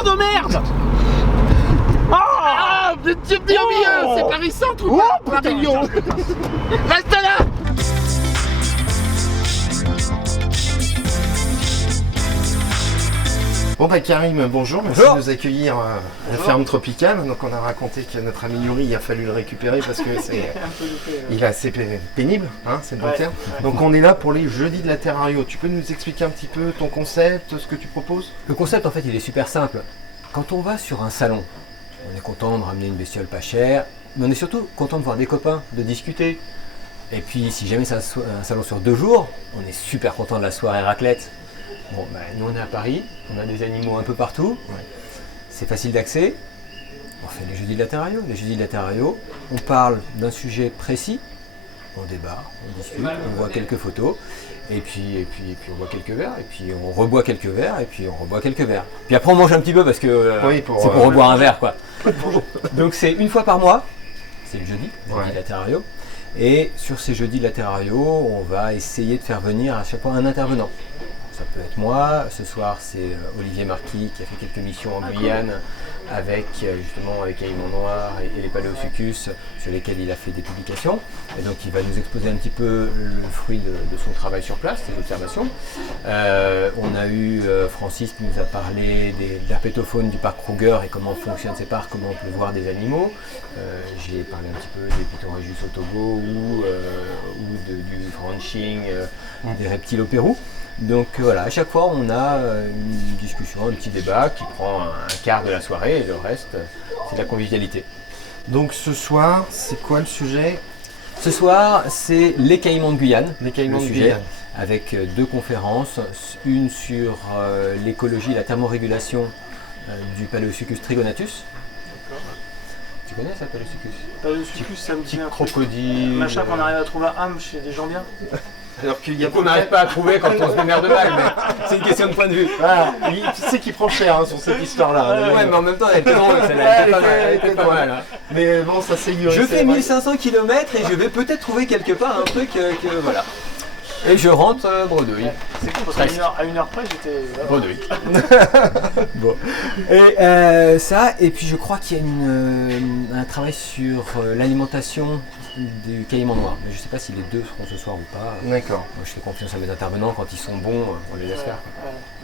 putain de merde. Ah, vous étiez bien mieux. C'est Paris Centre ou pas, Pavillon? Reste là. Bon bah Karim, bonjour, merci Bonjour. de nous accueillir à la ferme tropicale. Donc on a raconté que notre ami Yuri, il a fallu le récupérer parce que c'est il est assez pénible, hein, c'est le bon terme. Donc on est là pour les jeudis de la Terrario. Tu peux nous expliquer un petit peu ton concept, ce que tu proposes? Le concept en fait il est super simple. Quand on va sur un salon, on est content de ramener une bestiole pas chère, mais on est surtout content de voir des copains, de discuter. Et puis si jamais c'est un salon sur 2 jours, on est super content de la soirée raclette. Bon, bah, nous on est à Paris, on a des animaux un peu partout, c'est facile d'accès. On fait les jeudis de la Terrario. Les jeudis de la Terrario, on parle d'un sujet précis, on débat, on discute, on voit quelques photos, et puis on boit quelques verres, et puis on reboit quelques verres, et puis on reboit quelques verres. Puis après on mange un petit peu parce que Oui, c'est pour reboire un verre quoi. Donc c'est une fois par mois, c'est le jeudi de la Terrario. Et sur ces jeudis de la Terrario, on va essayer de faire venir à chaque fois un intervenant. Ça peut être moi, ce soir c'est Olivier Marquis qui a fait quelques missions en Guyane avec justement avec Caïman Noir et les Paléosucus sur lesquels il a fait des publications. Et donc il va nous exposer un petit peu le fruit de son travail sur place, ses observations. On a eu Francis qui nous a parlé de l'herpétofaune du parc Kruger et comment fonctionnent ces parcs, comment on peut voir des animaux. J'ai parlé un petit peu des Pitheirhejus au Togo ou du franching des reptiles au Pérou. Donc voilà, à chaque fois on a une discussion, un petit débat qui prend un quart de la soirée et le reste c'est de la convivialité. Donc ce soir, c'est quoi le sujet? Ce soir c'est les caïmans de Guyane, Les caïmans le de sujet, Guyane. avec 2 conférences, une sur l'écologie et la thermorégulation du Paléosucus trigonatus. Tu connais ça, Paléosucus? Paléosucus, ça me dit un truc. Crocodile. Machin qu'on arrive à trouver à Ham chez des gens bien. Alors qu'il y a On n'arrive pas à trouver quand on se démerde mal, mais c'est une question de point de vue. Ah, tu sais qu'il prend cher hein, sur cette histoire-là. Ouais, mais en même temps, elle était drôle, celle-là, elle était pas mal, elle était pas mal, hein. Mais bon, ça c'est Yuri. Je c'est fais vrai. 1500 km et je vais peut-être trouver quelque part un truc que voilà. Et je rentre bredouille. C'est cool parce Presque. qu'à une heure près, j'étais. Bredouille. Bon. Et ça, et puis je crois qu'il y a un travail sur l'alimentation du caïman noir. Mais je sais pas si les 2 seront ce soir ou pas. D'accord. Moi, je fais confiance à mes intervenants, quand ils sont bons, on les laisse faire.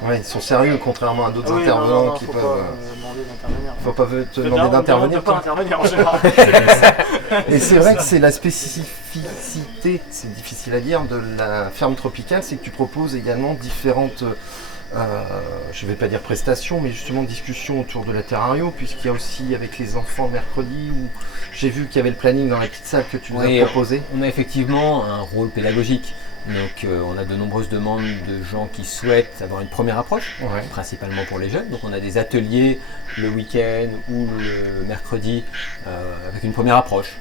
Ouais, ils sont sérieux contrairement à d'autres Ah oui, intervenants non, qui faut peuvent. pas demander d'intervenir. Faut pas te C'est demander bien, d'intervenir. on peut pas toi. intervenir en général. Et c'est vrai que c'est la spécificité, c'est difficile à dire, de la ferme tropicale, c'est que tu proposes également différentes, je ne vais pas dire prestations, mais justement discussions autour de la Terrario, puisqu'il y a aussi avec les enfants mercredi, où j'ai vu qu'il y avait le planning dans la petite salle que tu nous Oui, as proposé. On a effectivement un rôle pédagogique. Donc on a de nombreuses demandes de gens qui souhaitent avoir une première approche, Ouais. principalement pour les jeunes. Donc on a des ateliers le week-end ou le mercredi avec une première approche.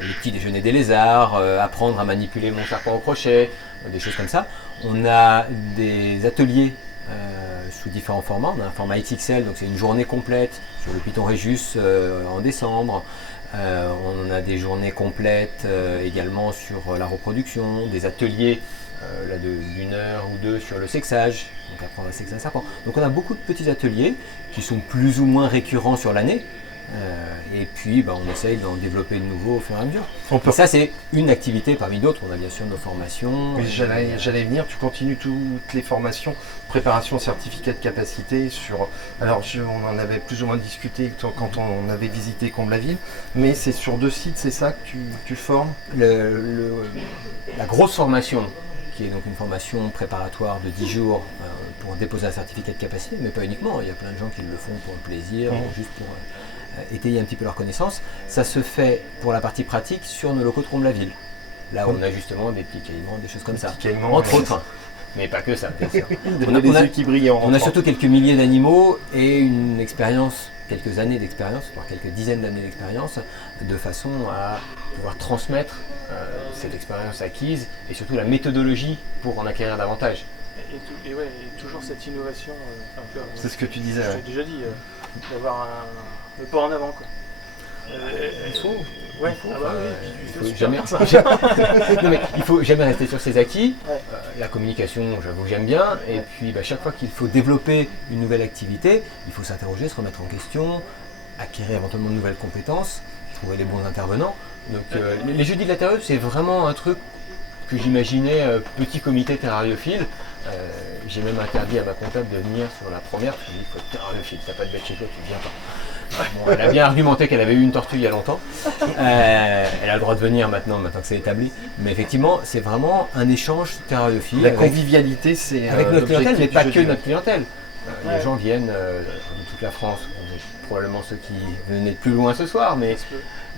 Le petit déjeuner des lézards, apprendre à manipuler mon serpent au crochet, des choses comme ça. On a des ateliers sous différents formats. On a un format XXL, donc c'est une journée complète sur le Pitheirhejus en décembre. On a des journées complètes également sur la reproduction, des ateliers d'une heure ou 2 sur le sexage, donc apprendre à sexer un serpent. Donc on a beaucoup de petits ateliers qui sont plus ou moins récurrents sur l'année. Et puis on essaye d'en développer de nouveaux au fur et à mesure. Et ça c'est une activité parmi d'autres. On a bien sûr nos formations. Oui, j'allais venir, tu continues toutes les formations, préparation, certificat de capacité sur. Alors on en avait plus ou moins discuté quand on avait visité Comble-la-Ville, mais c'est sur 2 sites, c'est ça que tu formes? La grosse formation, qui est donc une formation préparatoire de 10 jours pour déposer un certificat de capacité, mais pas uniquement, il y a plein de gens qui le font pour le plaisir, juste pour étayer un petit peu leurs connaissances. Ça se fait pour la partie pratique sur nos locaux de Comble-la-Ville. Là on a justement des petits caïmans, des choses comme ça, entre autres. Mais pas que ça, bien sûr. On a des yeux qui brillent en On a rentrant. surtout quelques milliers d'animaux et une expérience, quelques années d'expérience, voire quelques dizaines d'années d'expérience, de façon à pouvoir transmettre cette expérience acquise et surtout la méthodologie pour en acquérir davantage. Et toujours cette innovation. C'est ce que tu disais. Je Ouais. t'ai déjà dit, d'avoir le pas en avant. Quoi. Il faut. Ouais, faut, ah bah oui, il puis faut c'est jamais... super bien, ça. Non, mais il faut jamais rester sur ses acquis. Ouais. La communication, j'avoue, j'aime bien. Et puis, chaque fois qu'il faut développer une nouvelle activité, il faut s'interroger, se remettre en question, acquérir éventuellement de nouvelles compétences, trouver les bons intervenants. Donc, les jeudis de la Terre, c'est vraiment un truc que j'imaginais petit comité terrariophile. J'ai même interdit à ma comptable de venir sur la première, parce que je dis, il faut être terrariophile, t'as pas de bête chez toi, tu viens pas. Bon, elle a bien argumenté qu'elle avait eu une tortue il y a longtemps. Elle a le droit de venir maintenant que c'est établi. Mais effectivement, c'est vraiment un échange terrariophile. La convivialité, c'est avec notre clientèle, mais pas que jeudi. notre clientèle. Ouais. Les gens viennent de toute la France. On est probablement ceux qui venaient de plus loin ce soir, mais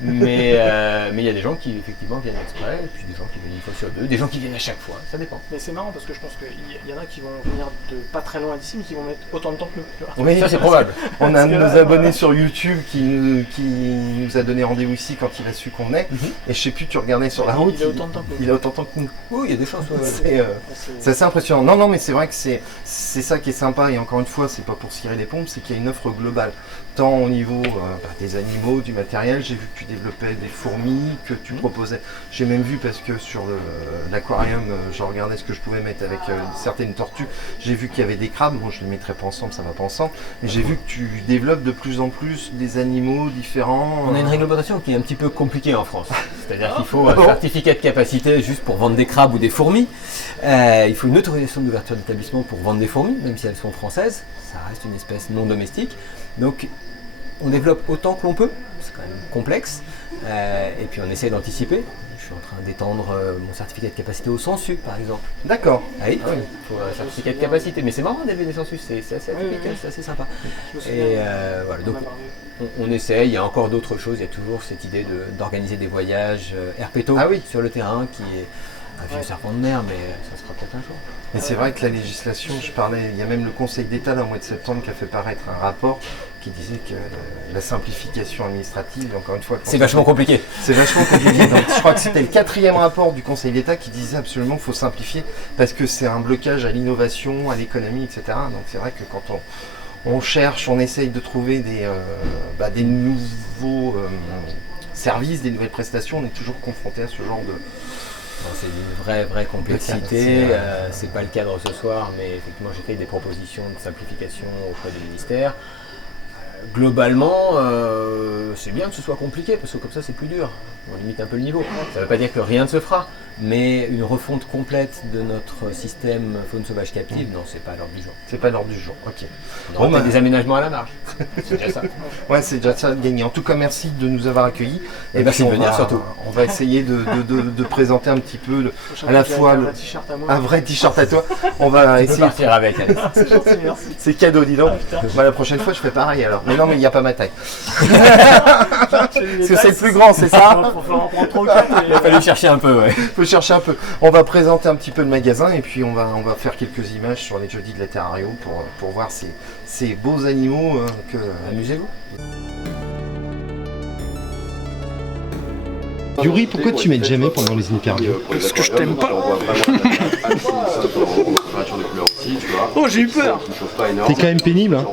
il y a des gens qui effectivement viennent exprès, et puis des gens qui viennent une fois sur deux, des gens qui viennent à chaque fois, ça dépend. Mais c'est marrant parce que je pense qu'il y en a qui vont venir de pas très loin d'ici, mais qui vont mettre autant de temps que nous. Tu vois. Oui, Ça c'est probable. on a un de Parce nos que là, abonnés sur YouTube qui nous a donné rendez-vous ici quand il a su qu'on est. Et je sais plus, tu regardais sur la route, Il a autant de temps que nous. il a autant de temps que nous. Oui, il y a des chances. C'est assez impressionnant. Non, mais c'est vrai que c'est ça qui est sympa. Et encore une fois, c'est pas pour cirer les pompes, c'est qu'il y a une offre globale. Tant au niveau des animaux, du matériel, j'ai vu que tu développais des fourmis, que tu proposais. J'ai même vu, parce que sur l'aquarium, je regardais ce que je pouvais mettre avec certaines tortues. J'ai vu qu'il y avait des crabes. Bon, je ne les mettrai pas ensemble, ça va pas ensemble. Mais j'ai vu que tu développes de plus en plus des animaux différents. On a une réglementation qui est un petit peu compliquée en France. C'est-à-dire qu'il faut un certificat de capacité juste pour vendre des crabes ou des fourmis. Il faut une autorisation d'ouverture d'établissement pour vendre des fourmis, même si elles sont françaises. Ça reste une espèce non domestique. Donc on développe autant que l'on peut. C'est quand même complexe. Et puis on essaie d'anticiper. Je suis en train d'étendre mon certificat de capacité aux sangsues, par exemple. D'accord. Ah oui, il faut un certificat de capacité. Mais c'est marrant d'élever des sangsues, c'est assez atypique, c'est assez sympa. Je me souviens, Et voilà, donc on en a parlé. on essaie, il y a encore d'autres choses, il y a toujours cette idée d'organiser des voyages herpéto sur le terrain qui est un vieux serpent de mer, mais ça sera peut-être un jour. Mais c'est vrai que la législation, il y a même le Conseil d'État dans le mois de septembre qui a fait paraître un rapport qui disait que la simplification administrative, encore une fois, C'est vachement compliqué. C'est vachement compliqué. Donc, je crois que c'était le 4e rapport du Conseil d'État qui disait absolument qu'il faut simplifier parce que c'est un blocage à l'innovation, à l'économie, etc. Donc c'est vrai que quand on cherche, on essaye de trouver des nouveaux services, des nouvelles prestations, on est toujours confronté à ce genre de... C'est une vraie complexité. C'est pas le cadre ce soir, mais effectivement j'ai fait des propositions de simplification auprès du ministère. Globalement, c'est bien que ce soit compliqué parce que comme ça c'est plus dur. On limite un peu le niveau. Ça ne veut pas dire que rien ne se fera, mais une refonte complète de notre système faune sauvage captive, non, c'est pas à l'ordre du jour. C'est pas l'ordre du jour, ok. On aura des aménagements à la marge. C'est déjà ça. Ouais, c'est déjà ça de gagner. En tout cas, merci de nous avoir accueillis. Et merci de venir surtout. On va essayer de présenter un petit peu à la fois un vrai t-shirt à toi. On va essayer de partir avec. C'est gentil, merci. C'est cadeau, dis donc. La prochaine fois, je fais pareil alors. Mais non, mais il n'y a pas ma taille. Parce que c'est le plus grand, c'est ça? Il a fallu chercher un peu, ouais. Faut chercher un peu. On va présenter un petit peu le magasin et puis on va faire quelques images sur les jeudis de la Terrario pour voir ces beaux animaux que... Amusez-vous. Yuri, pourquoi tu m'aides jamais pendant les interviews? Parce que je t'aime pas. Oh, j'ai eu peur. T'es quand même pénible, hein?